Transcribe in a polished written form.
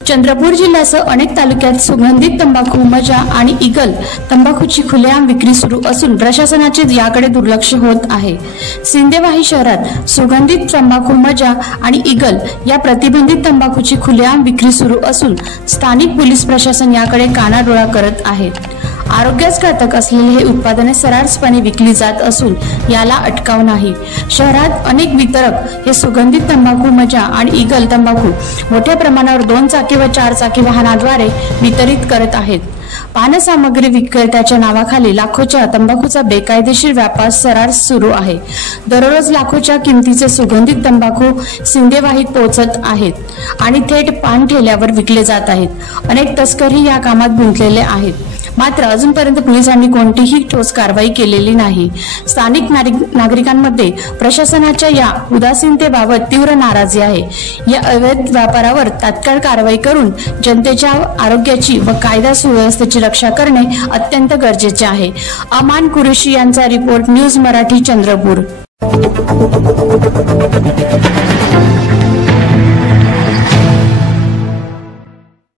चंद्रपूर जिल्ह्यासह अनेक तालुक्यात सुगंधित तंबाखू मजा आणि ईगल तंबाखूची खुलेआम विक्री सुरू असून प्रशासनाचे याकडे दुर्लक्ष होत आहे। सिंदेवाही शहरात सुगंधित तंबाखू मजा आणि ईगल या प्रतिबंधित तंबाखूची खुलेआम विक्री सुरू असून स्थानिक पोलीस प्रशासन याकडे कानाडोळा करत आहे। आरोग्यास घातक असलेले हे उत्पादने सर्रासपणे विकली जात असून याला अटकाव नाही। शहरात अनेक वितरक हे सुगंधित तंबाखू मजा आणि ईगल तंबाखू मोठ्या प्रमाणावर 2 चाकी व 4 चाकी वाहनाद्वारे वितरित करत आहेत। पान सामग्री विक्रेत्याच्या नावाखाली लाखोच्या तंबाखूचा बेकायदेशीर व्यापार सर्रास सुरू आहे। दररोज लाखोच्या किमतीचे सुगंधित तंबाखू सिंदेवाहीत पोहोचत आहेत आणि थेट पान ठेल्यावर विकले जात आहेत। अनेक तस्करही या कामात गुंतलेले आहेत, मात्र अजूनपर्यंत पोलिसांनी कोणतीही ठोस कारवाई केलेली नाही। स्थानिक नागरिकांमध्ये प्रशासनाच्या या उदासीनतेबाबत तीव्र नाराजी आहे। या अवैध व्यापारावर तात्काळ कारवाई करून जनतेच्या आरोग्याची व कायदा सुव्यवस्थेची रक्षा करणे अत्यंत गरजेचे आहे। अमान कुरेशी यांचा रिपोर्ट, न्यूज मराठी, चंद्रपूर।